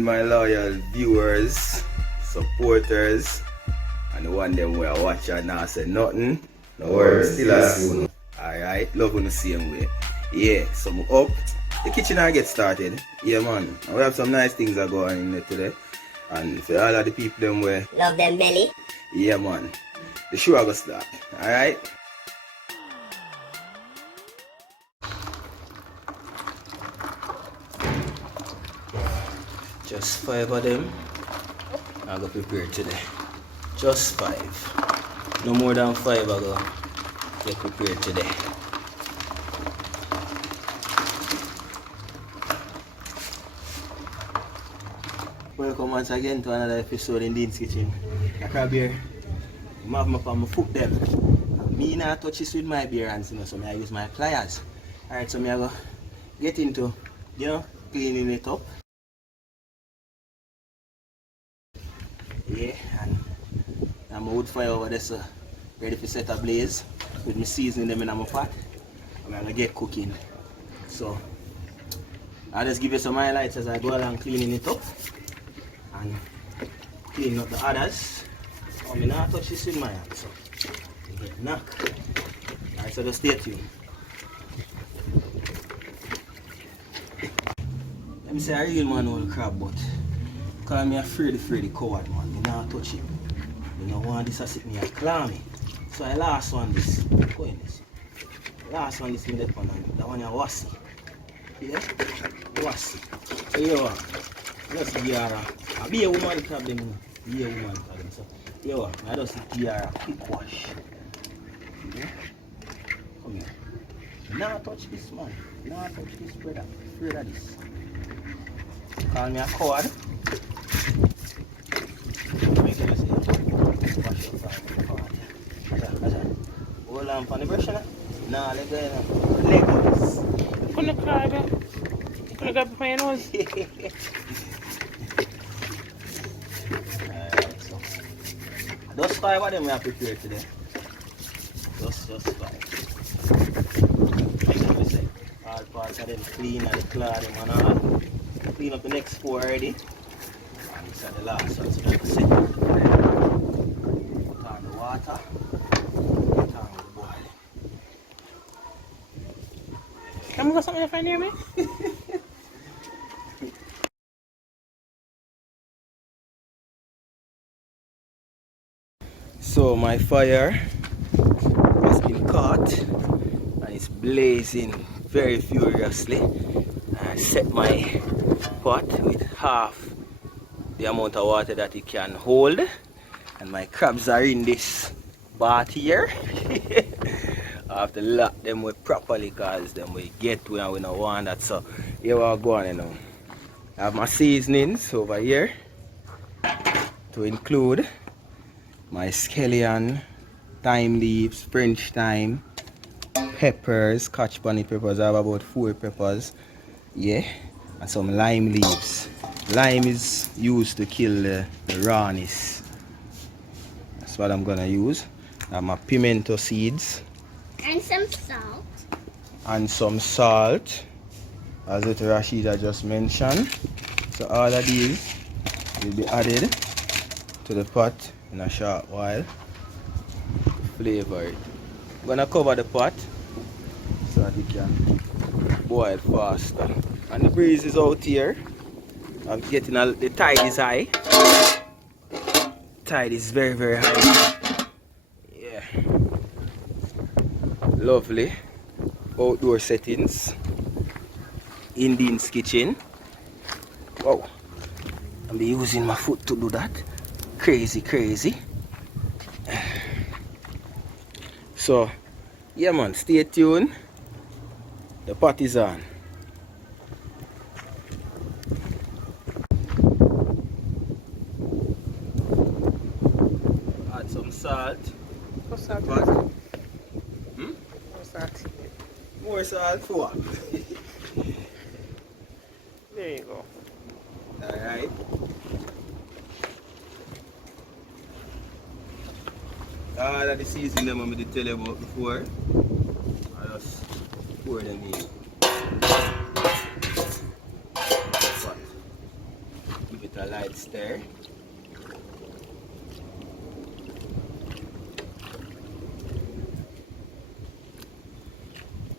My loyal viewers, supporters, and the one them where I watch and not say nothing. No worries, still a soon. Alright, love on the same way. Yeah, so I'm up. The kitchen I get started. Yeah man. And we have some nice things that go on in there today. And for all of the people them where love them belly. Yeah man. The show I go start. Alright? Just 5 of them I go prepare today. Just 5. No more than 5 I go get prepared today. Welcome once again to another episode in Dean's Kitchen. I crab here. I have my on my foot them. Me not touch this with my bare hands, you know, so I use my pliers. Alright, so I go get into, you know, cleaning it up. Yeah, and I'm a wood fire over there, so ready to set a blaze with me seasoning them in my pot. I'm gonna get cooking. So I'll just give you some highlights as I go along cleaning it up and cleaning up the others. I'm not touch this with my hand, so you get knocked. Alright, so just stay tuned. Let me say a real man will crab, but call me a free coward man. You not touch him. You know one this has sit me and claw me. So I last one this. Go in this. Last one this me that one and that one is wassy. Yeah? Wassy. So you are. Let's give her a be a woman crab them, you know. Be a woman crab them. So you are. I just give her a quick wash. Yeah? Come here. Not touch this man. Not touch this brother. Afraid of this. Call me a coward. Hold on for the brush, no? No, let go. Legos. Couldn't cry, bro. Couldn't grab my nose. Alright, so. Those 5 of them we have prepared today. Just 5. Like I said, all parts of them clean and the claw them and all. Clean up the next 4 already. And this is the last one, so just set it. Put on the water. Put on the boiling. Can we go something to find near me? So my fire has been caught and it's blazing very furiously. I set my pot with half the amount of water that it can hold, and my crabs are in this bath here. I have to lock them with properly because them will get when we don't want that. So here we are going, you know. I have my seasonings over here to include my scallion, thyme leaves, French thyme, peppers, scotch bonnet peppers. I have about 4 peppers, yeah, and some lime leaves. Lime is used to kill the rawness. That's what I'm gonna use. I have my pimento seeds. And some salt. And some salt, as it Rashida just mentioned. So all of these will be added to the pot in a short while to flavor it. I'm gonna cover the pot so that it can boil faster. And the breeze is out here. I'm getting the tide is high. Tide is very high. Yeah. Lovely outdoor settings in Dean's kitchen. Wow. I'll be using my foot to do that. Crazy. So yeah man, stay tuned. The pot is on. Add some salt. What's that? Pot. What's that? More salt for what? There you go. Alright. All of the seasoning them I did tell you about before. I just pour them in. But a light stir.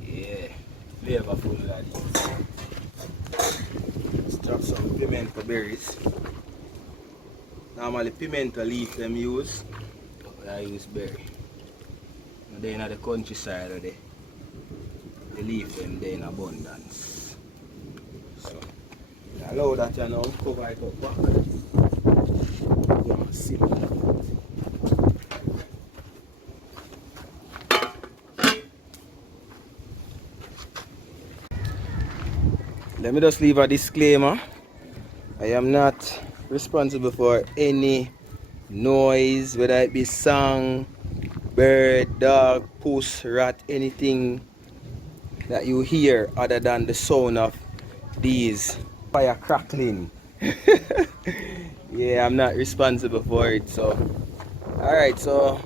Yeah, flavorful that is. Let's drop some pimento berries. Normally pimento leaf them use, but I use berry. And then at the countryside of the leaf them there in abundance. So allow that you now cover it up back. Go and simmer that. Let me just leave a disclaimer. I am not responsible for any noise, whether it be song, bird, dog, puss, rat, anything that you hear other than the sound of these fire crackling. Yeah, I'm not responsible for it. So alright, so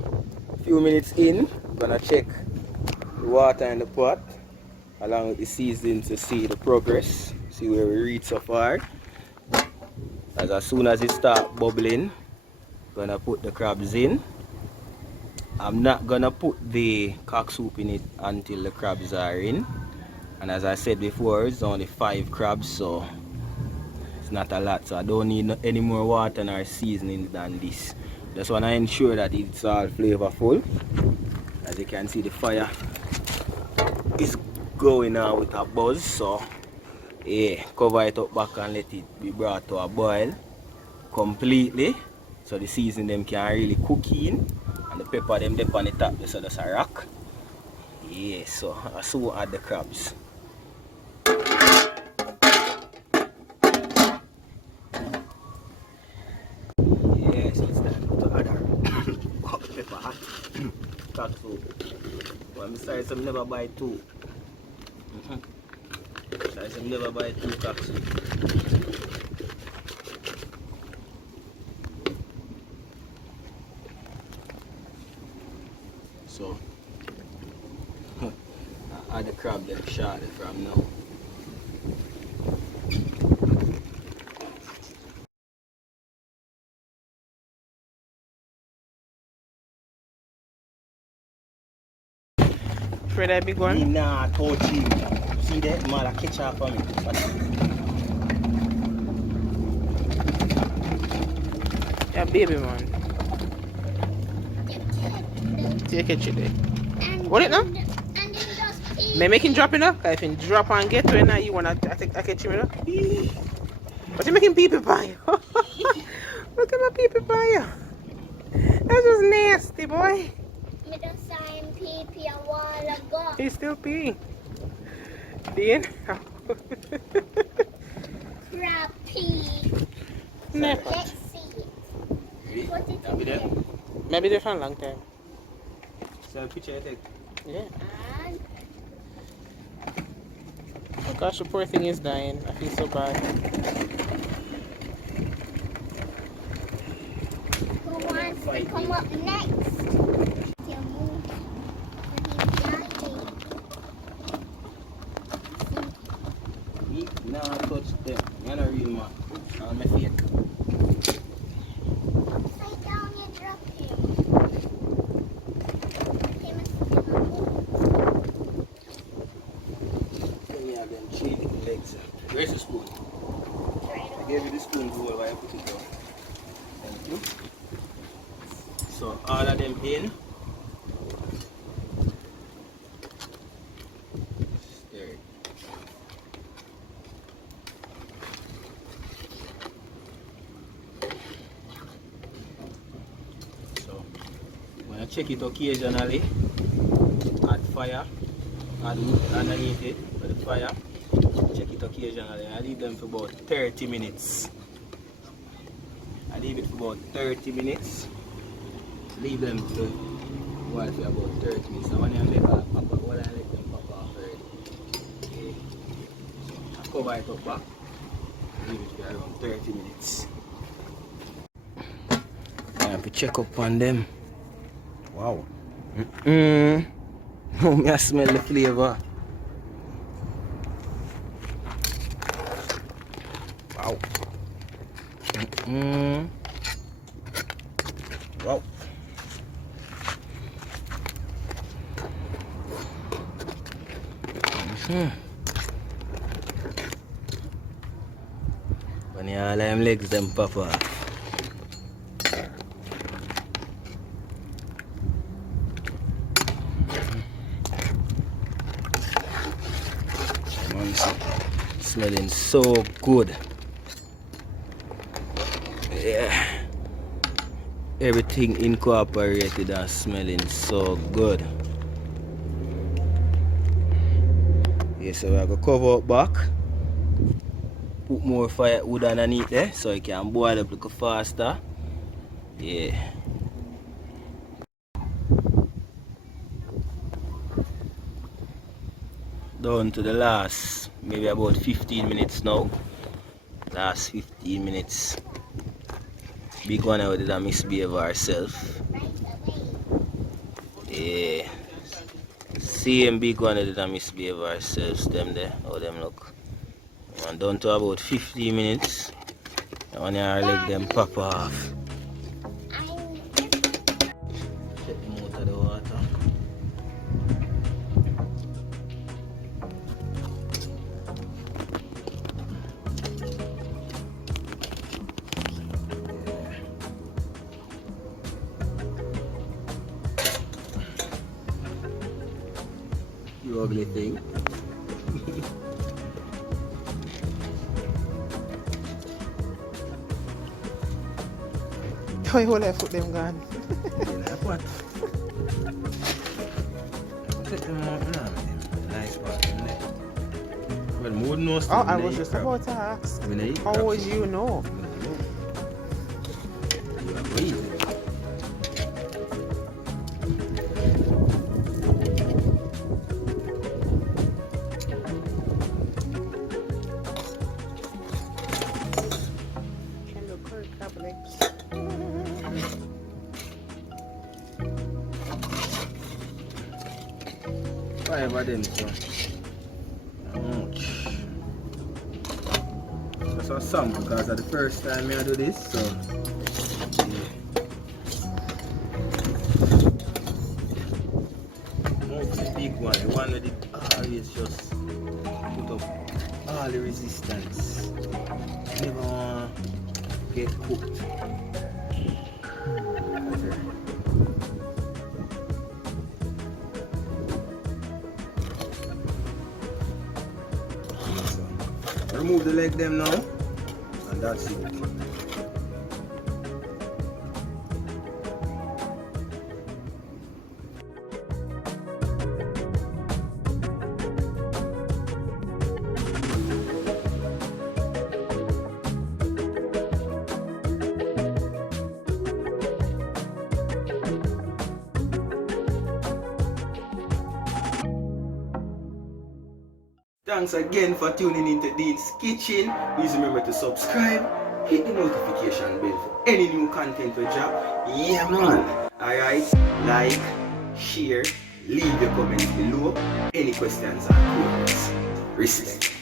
a few minutes in, I'm gonna check the water in the pot along with the seasoning to see the progress, see where we reach so far. As soon as it start bubbling, gonna put the crabs in. I'm not gonna put the cock soup in it until the crabs are in. And as I said before, it's only 5 crabs, so it's not a lot. So I don't need any more water or seasoning than this. Just wanna ensure that it's all flavorful. As you can see, the fire is going on with a buzz, so yeah, cover it up back and let it be brought to a boil completely, so the seasoning them can really cook in, and the pepper them dip on the top so that's a rock. Yeah, so I soon add the crabs. Yeah, so it's time to add our pepper hot cock soup. Well, I'm sorry, some never buy 2. Sorry, some never buy 2 cock soup. So I add the crab them shortly from now. Afraid that big one? Me nah touch him. See that mother catch up on me. Yeah, baby man. Take it today. What it now? And then just pee. May make him drop it now? If he drop and get to it now, you wanna take I catch him now? But you making pee pee pie. Look at my pee pee pie. That's just nasty, boy. Me just saw him pee pee a while ago. He's still peeing. Dean? Crab pee. Never. Let's see. Ready? Put it That be in there? here. Maybe they're for a long time. So picture I take. Yeah. And Oh gosh, the poor thing is dying. I feel so bad. who wants to come up next? You move. He's dying. Me nah touch them. You're not real man. I'm a fake. Upside down, you drop him. He must still move. Then you have them 3 little legs. Where's the spoon? I gave you the spoon to hold while I put it down. Thank you. So all of them in. Stir it. So when I check it occasionally, add fire, add wood underneath it for the fire. Check it occasionally. I leave them for about 30 minutes. I leave it for about 30 minutes. Leave them to boil for about 30 minutes. And when I make a pop up, when I let them pop off already. Okay. So I cover it up back. Leave it for around 30 minutes. I have to check up on them. Wow. Oh, me I smell the flavor. Wow. Wow. When you all them legs them pop off. Smelling so good. Yeah. Everything incorporated and smelling so good. Yeah, so we're gonna cover up back. Put more firewood underneath there so it can boil up a little faster. Yeah. Down to the last, maybe about 15 minutes now. Last 15 minutes. Big one out did misbehave herself. Yeah. Same big one did misbehave ourselves. Them there. How them look. And down to about 15 minutes. And when your leg them pop off. Take them out of the water. You ugly thing. How you hold that foot them gone? What? Take them out now. Nice part, isn't it? Well, more than most. Oh, I was just about to ask. How would you know? You are crazy. Five of them, so. Ouch. That's a sample because it's the first time I do this, so. Mostly big one, the one that it always just put up all the resistance. Never want to get cooked. Remove the leg them now, and that's it. Thanks again for tuning into Dean's Kitchen. Please remember to subscribe, hit the notification bell for any new content we drop. Yeah man! Alright, like, share, leave your comments below. Any questions or queries. Respect.